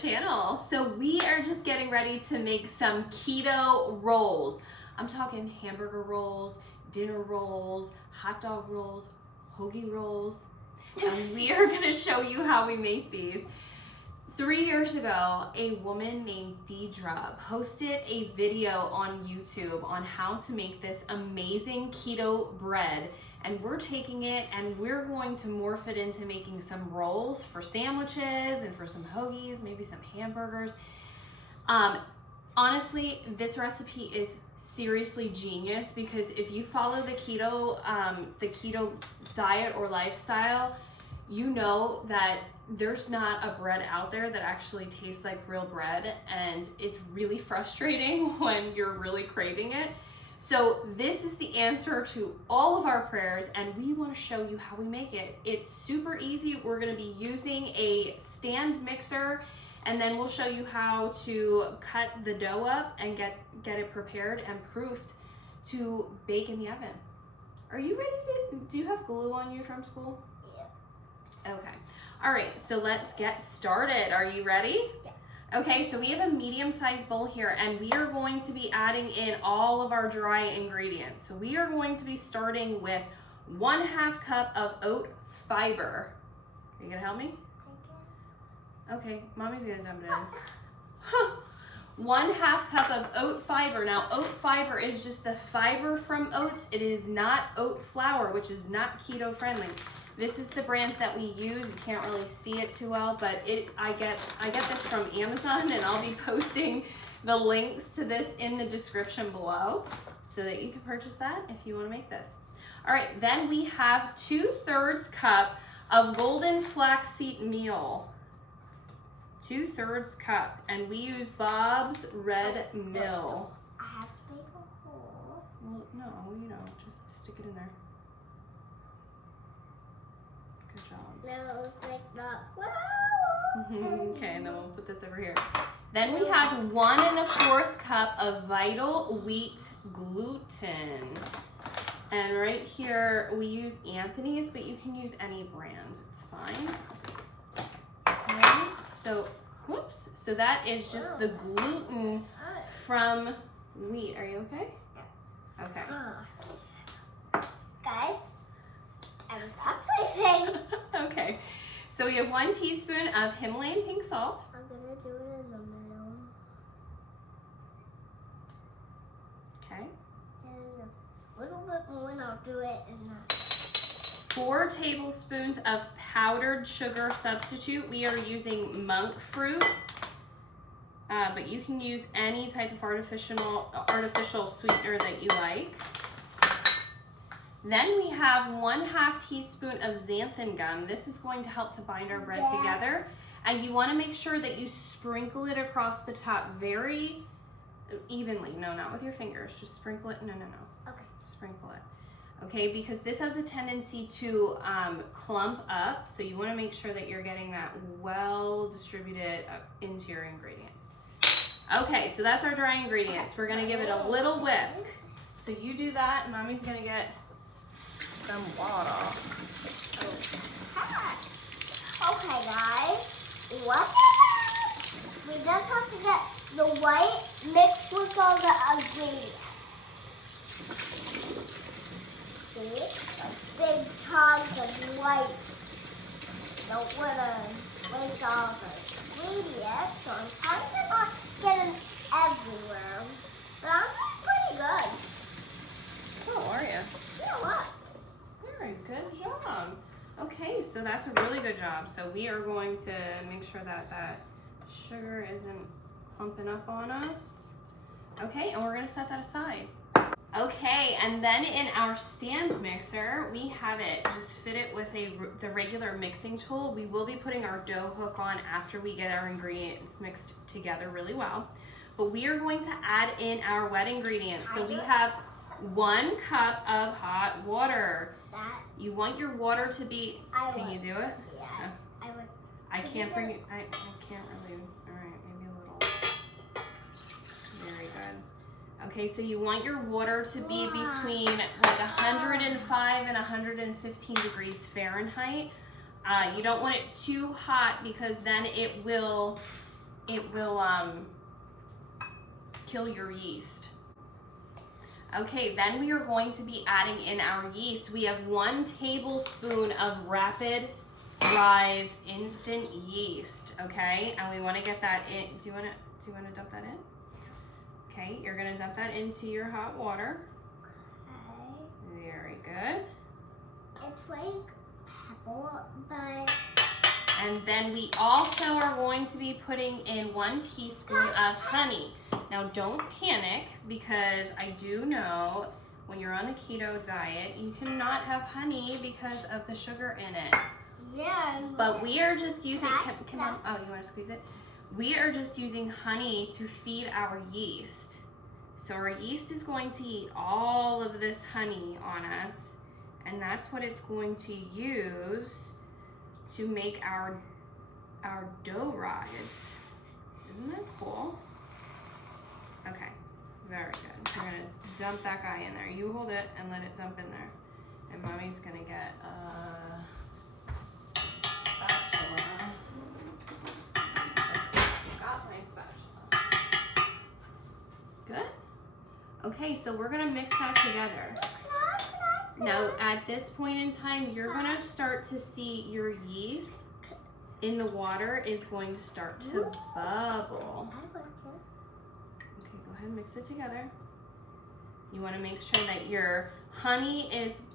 channel. So we are just getting ready to make some keto rolls. I'm talking hamburger rolls, dinner rolls, hot dog rolls, hoagie rolls. And we are gonna show you how we make these. 3 years ago, a woman named Diedre posted a video on YouTube on how to make this amazing keto bread. And we're taking it and we're going to morph it into making some rolls for sandwiches and for some hoagies, maybe some hamburgers. Honestly, this recipe is seriously genius because if you follow the keto diet or lifestyle, you know that there's not a bread out there that actually tastes like real bread, and it's really frustrating when you're really craving it. So this is the answer to all of our prayers, and we want to show you how we make it. It's super easy. We're going to be using a stand mixer, and then we'll show you how to cut the dough up and get it prepared and proofed to bake in the oven. Are you ready do you have glue on you from school? Yeah. Okay. All right, so let's get started. Are you ready? Yeah. Okay, so we have a medium-sized bowl here, and we are going to be adding in all of our dry ingredients. So we are going to be starting with 1/2 cup of oat fiber. Are you gonna help me? Okay, mommy's gonna dump it in. 1/2 cup of oat fiber. Now, oat fiber is just the fiber from oats. It is not oat flour, which is not keto friendly. This is the brands that we use. You can't really see it too well, but I get this from Amazon, and I'll be posting the links to this in the description below so that you can purchase that if you want to make this. All right, then we have 2/3 cup of golden flaxseed meal. 2/3 cup, and we use Bob's Red Mill. I have to make a hole. Well, no, you don't. Just stick it in there. Good job. No, it's like not. Okay, and then we'll put this over here. Then we have 1 1/4 cup of Vital Wheat gluten. And right here, we use Anthony's, but you can use any brand. It's fine. Okay, so, whoops. So that is just the gluten from wheat. Are you okay? Yeah. Okay. Guys, I was not sleeping. Okay. So we have 1 teaspoon of Himalayan pink salt. I'm gonna do it in the middle. Okay. And a little bit more, and I'll do it in the... 4 tablespoons of powdered sugar substitute. We are using monk fruit, but you can use any type of artificial sweetener that you like. Then we have 1/2 teaspoon of xanthan gum. This is going to help to bind our bread together. And you want to make sure that you sprinkle it across the top very evenly. No, not with your fingers. Just sprinkle it. No. Okay. Sprinkle it. Okay, because this has a tendency to clump up. So you want to make sure that you're getting that well distributed into your ingredients. Okay, so that's our dry ingredients. We're going to give it a little whisk. So you do that, and Mommy's going to get some water. Okay, guys. What? We just have to get the white mixed with all the ingredients. See? A big chunks of white. Don't want to waste all the ingredients, so I'm trying to not get them everywhere. But I'm doing pretty good. Oh, are you? Yeah, what? Very good job. Okay, so that's a really good job. So we are going to make sure that that sugar isn't clumping up on us. Okay, and we're going to set that aside. Okay, and then in our stand mixer, we have it. Just fit it with the regular mixing tool. We will be putting our dough hook on after we get our ingredients mixed together really well. But we are going to add in our wet ingredients. So we have 1 cup of hot water. You want your water to be, can you do it? Yeah, no. I would. I can't bring it, I can't really, all right, maybe a little. Very good. Okay, so you want your water to be between like 105 and 115 degrees Fahrenheit. You don't want it too hot because then it will it will kill your yeast. Okay, then we are going to be adding in our yeast. We have 1 tablespoon of rapid rise instant yeast, okay? And we want to get that in. Do you want to dump that in? Okay, you're going to dump that into your hot water. Okay. Very good. It's like pebble, but... And then we also are going to be putting in 1 teaspoon of honey. Now don't panic, because I do know when you're on the keto diet, you cannot have honey because of the sugar in it. Yeah. But we are just using, Can I? oh, you want to squeeze it? We are just using honey to feed our yeast. So our yeast is going to eat all of this honey on us, and that's what it's going to use to make our dough rise. Isn't that cool? Okay, very good. We're gonna dump that guy in there. You hold it and let it dump in there. And mommy's gonna get a spatula. Got my spatula. Good. Okay, so we're gonna mix that together. Now, at this point in time, you're gonna start to see your yeast in the water is going to start to bubble. Okay, go ahead and mix it together. You wanna make sure that your honey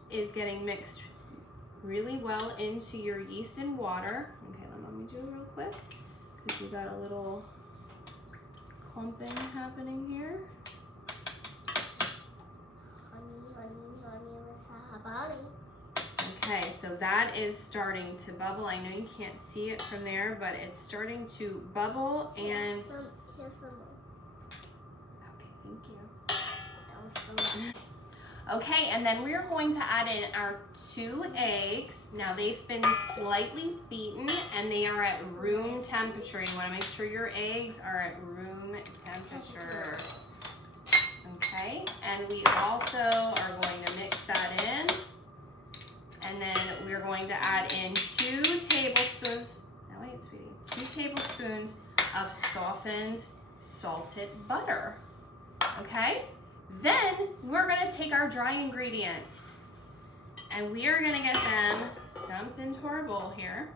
is getting mixed really well into your yeast and water. Okay, let mommy do it real quick, because you got a little clumping happening here. Okay, so that is starting to bubble. I know you can't see it from there, but it's starting to bubble and... Here's some more. Okay, thank you. Okay, and then we are going to add in our 2 eggs. Now they've been slightly beaten and they are at room temperature. You want to make sure your eggs are at room temperature. Okay, and we also are going to mix that in. And then we're going to add in 2 tablespoons, no wait, sweetie, 2 tablespoons of softened salted butter. Okay? Then we're gonna take our dry ingredients and we are gonna get them dumped into our bowl here.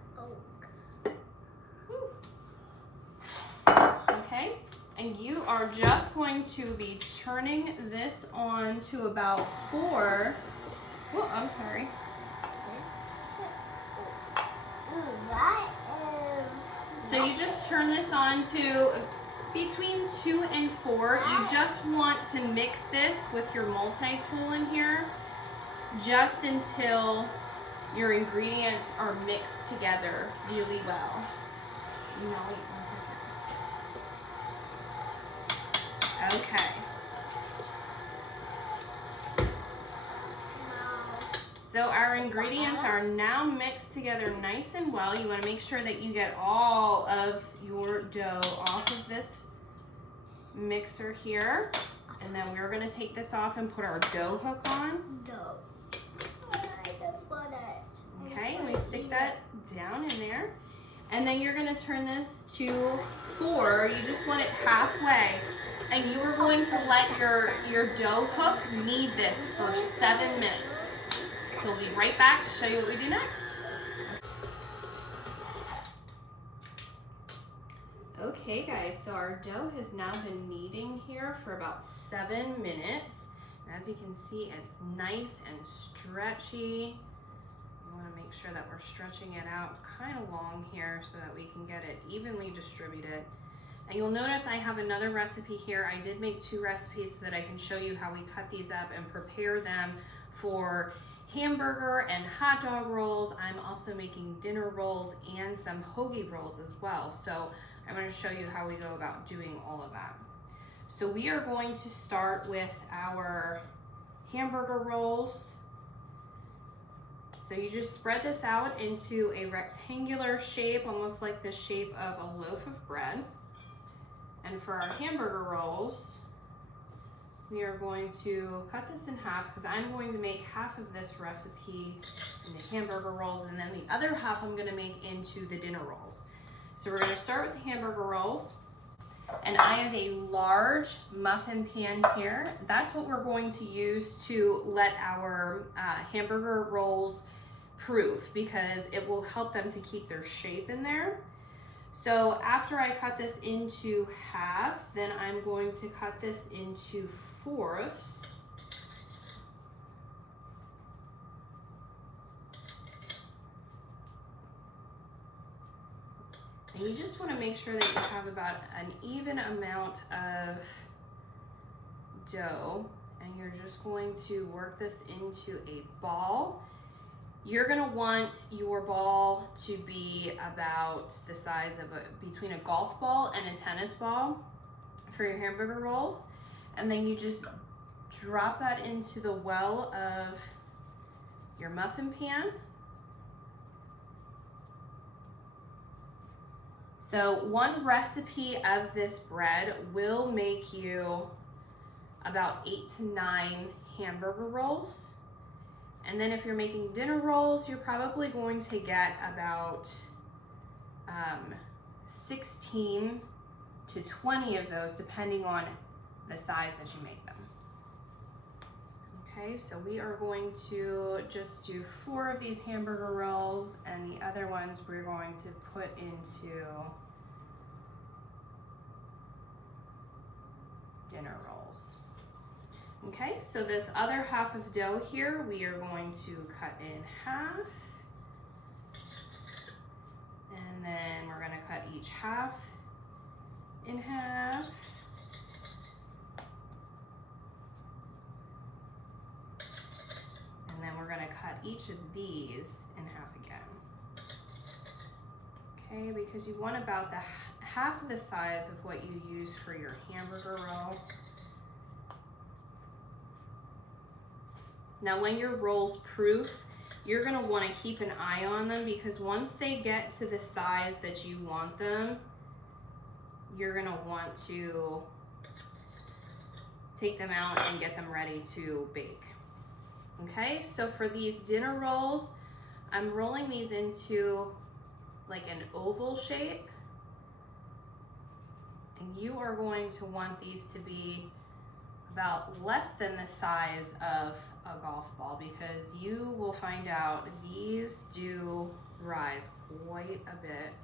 Okay? And you are just going to be turning this on to about 4. Oh, I'm sorry. So you just turn this on to between 2 and 4. You just want to mix this with your multi-tool in here just until your ingredients are mixed together really well. No, wait, 1 second. Okay. So our ingredients are now mixed together nice and well. You want to make sure that you get all of your dough off of this mixer here. And then we're going to take this off and put our dough hook on. No. I just want it. Okay, and we stick that down in there. And then you're going to turn this to 4. You just want it halfway. And you are going to let your dough hook knead this for 7 minutes. So we'll be right back to show you what we do next. Okay guys, so our dough has now been kneading here for about 7 minutes. And as you can see, it's nice and stretchy. You want to make sure that we're stretching it out kind of long here so that we can get it evenly distributed. And you'll notice I have another recipe here. I did make 2 recipes so that I can show you how we cut these up and prepare them for hamburger and hot dog rolls. I'm also making dinner rolls and some hoagie rolls as well. So I'm going to show you how we go about doing all of that. So we are going to start with our hamburger rolls. So you just spread this out into a rectangular shape, almost like the shape of a loaf of bread. And for our hamburger rolls, we are going to cut this in half because I'm going to make half of this recipe in the hamburger rolls, and then the other half I'm going to make into the dinner rolls. So we're going to start with the hamburger rolls. And I have a large muffin pan here. That's what we're going to use to let our hamburger rolls proof, because it will help them to keep their shape in there. So after I cut this into halves, then I'm going to cut this into fourths. And you just want to make sure that you have about an even amount of dough, and you're just going to work this into a ball. You're going to want your ball to be about the size of between a golf ball and a tennis ball for your hamburger rolls. And then you just drop that into the well of your muffin pan. So one recipe of this bread will make you about 8 to 9 hamburger rolls. And then if you're making dinner rolls, you're probably going to get about 16 to 20 of those, depending on the size that you make them. Okay, so we are going to just do 4 of these hamburger rolls, and the other ones we're going to put into dinner rolls. Okay, so this other half of dough here, we are going to cut in half. And then we're gonna cut each half in half. And then we're gonna cut each of these in half again. Okay, because you want about the half of the size of what you use for your hamburger roll. Now when your roll's proof, you're gonna wanna keep an eye on them, because once they get to the size that you want them, you're gonna want to take them out and get them ready to bake. Okay, so for these dinner rolls, I'm rolling these into like an oval shape. And you are going to want these to be about less than the size of a golf ball, because you will find out these do rise quite a bit.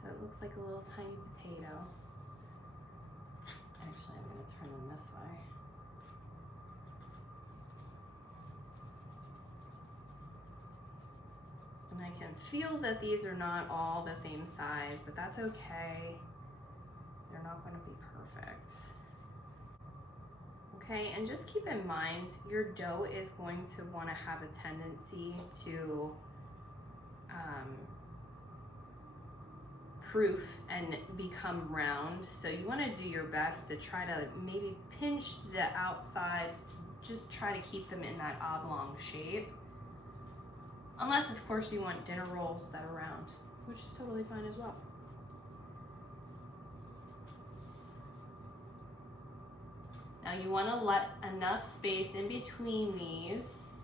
So it looks like a little tiny potato. Actually, I'm going to turn them this way. And I can feel that these are not all the same size, but that's okay. They're not going to be perfect. Okay, and just keep in mind, your dough is going to want to have a tendency to proof and become round. So you want to do your best to try to maybe pinch the outsides to just try to keep them in that oblong shape. Unless, of course, you want dinner rolls that are round, which is totally fine as well. Now you want to let enough space in between these,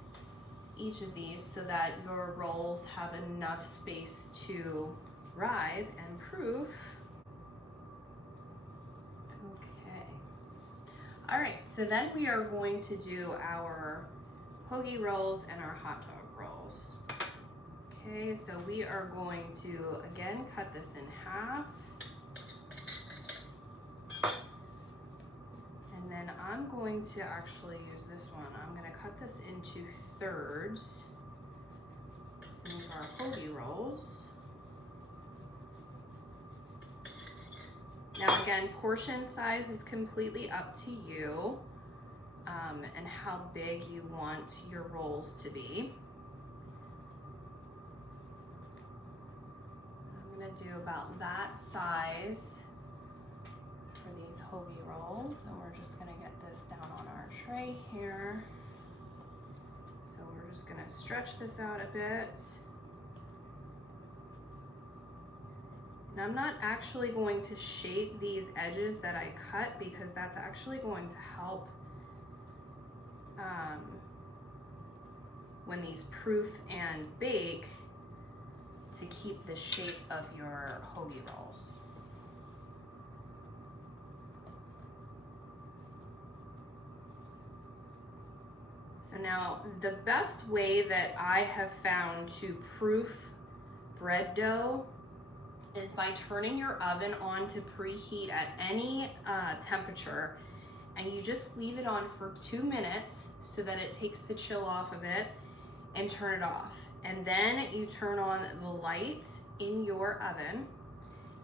each of these, so that your rolls have enough space to rise and proof. Okay. All right, so then we are going to do our hoagie rolls and our hot dog rolls. Okay, so we are going to, again, cut this in half. And then I'm going to actually use this one. I'm going to cut this into thirds to make our hoagie rolls. Now again, portion size is completely up to you, and how big you want your rolls to be. I'm going to do about that size for these hoagie rolls, and we're just going to get this down on our tray here. So we're just going to stretch this out a bit. And I'm not actually going to shape these edges that I cut, because that's actually going to help when these proof and bake, to keep the shape of your hoagie rolls. So now the best way that I have found to proof bread dough is by turning your oven on to preheat at any temperature, and you just leave it on for 2 minutes so that it takes the chill off of it, and turn it off. And then you turn on the light in your oven,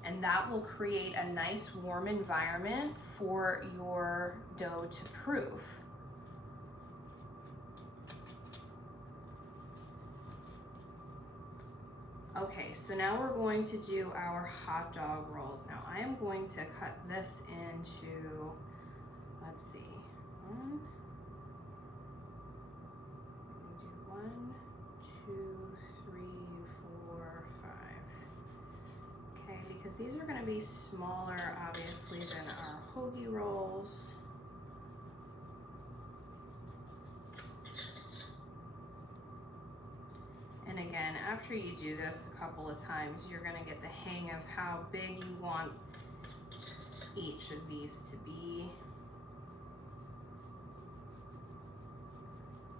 and that will create a nice warm environment for your dough to proof. Okay, so now we're going to do our hot dog rolls. Now I am going to cut this into, let's see, one, 2, 3, 4, 5. Okay, because these are going to be smaller, obviously, than our hoagie rolls. And again, after you do this a couple of times, you're going to get the hang of how big you want each of these to be.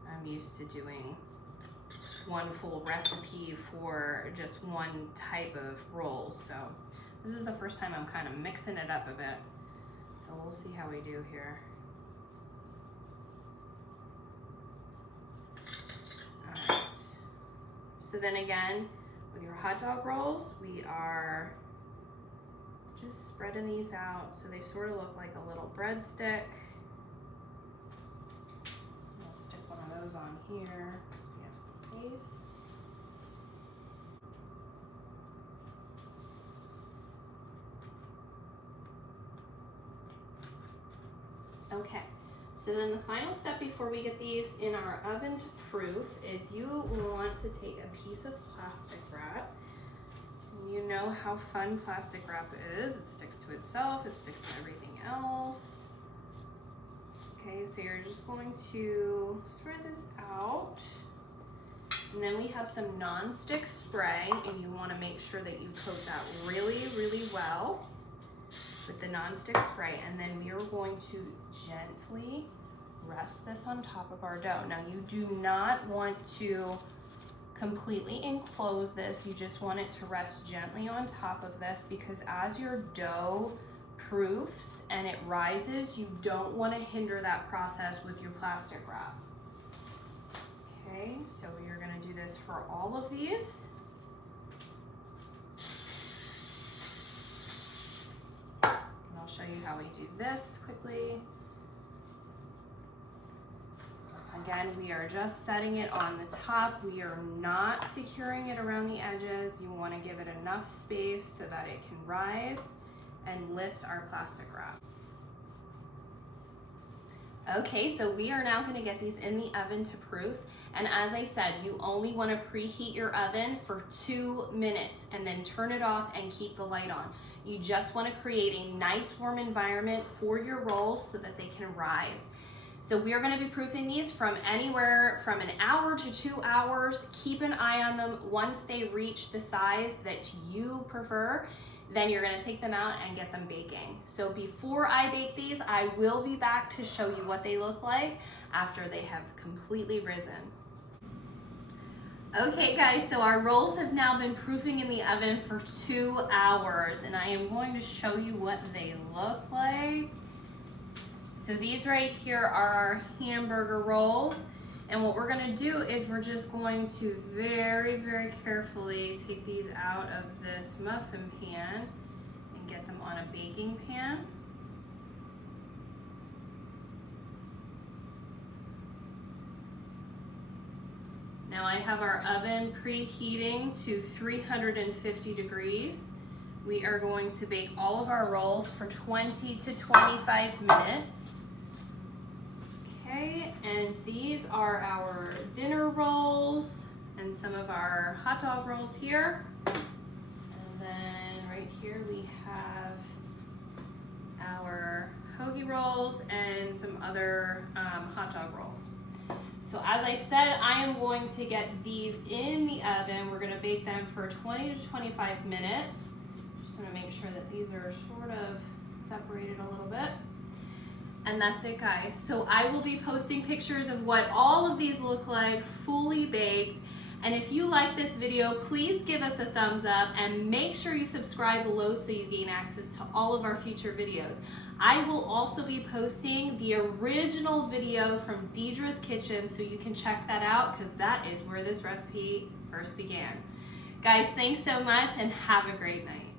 I'm used to doing one full recipe for just one type of roll, so this is the first time I'm kind of mixing it up a bit. So we'll see how we do here. So then again, with your hot dog rolls, we are just spreading these out so they sort of look like a little breadstick. I'll stick one of those on here so we have some space. Okay. So then the final step before we get these in our oven to proof is you want to take a piece of plastic wrap. You know how fun plastic wrap is. It sticks to itself, it sticks to everything else. Okay, so you're just going to spread this out. And then we have some non-stick spray, and you want to make sure that you coat that really, really well with the non-stick spray, and then we are going to gently rest this on top of our dough. Now you do not want to completely enclose this, you just want it to rest gently on top of this, because as your dough proofs and it rises, you don't want to hinder that process with your plastic wrap. Okay, so we are going to do this for all of these. I'll show you how we do this quickly. Again, we are just setting it on the top. We are not securing it around the edges. You want to give it enough space so that it can rise and lift our plastic wrap. Okay, so we are now going to get these in the oven to proof. And as I said, you only want to preheat your oven for 2 minutes and then turn it off and keep the light on. You just want to create a nice warm environment for your rolls so that they can rise. So we are going to be proofing these from anywhere from an hour to 2 hours. Keep an eye on them. Once they reach the size that you prefer, then you're going to take them out and get them baking. So before I bake these, I will be back to show you what they look like after they have completely risen. Okay guys, so our rolls have now been proofing in the oven for 2 hours, and I am going to show you what they look like. So these right here are our hamburger rolls, and what we're going to do is we're just going to very, very carefully take these out of this muffin pan and get them on a baking pan. Now I have our oven preheating to 350 degrees. We are going to bake all of our rolls for 20 to 25 minutes. Okay, and these are our dinner rolls and some of our hot dog rolls here. And then right here we have our hoagie rolls and some other hot dog rolls. So as I said, I am going to get these in the oven. We're gonna bake them for 20 to 25 minutes. Just gonna make sure that these are sort of separated a little bit. And that's it, guys. So I will be posting pictures of what all of these look like fully baked. And if you like this video, please give us a thumbs up and make sure you subscribe below so you gain access to all of our future videos. I will also be posting the original video from Diedre's kitchen so you can check that out because that is where this recipe first began. Guys, thanks so much and have a great night.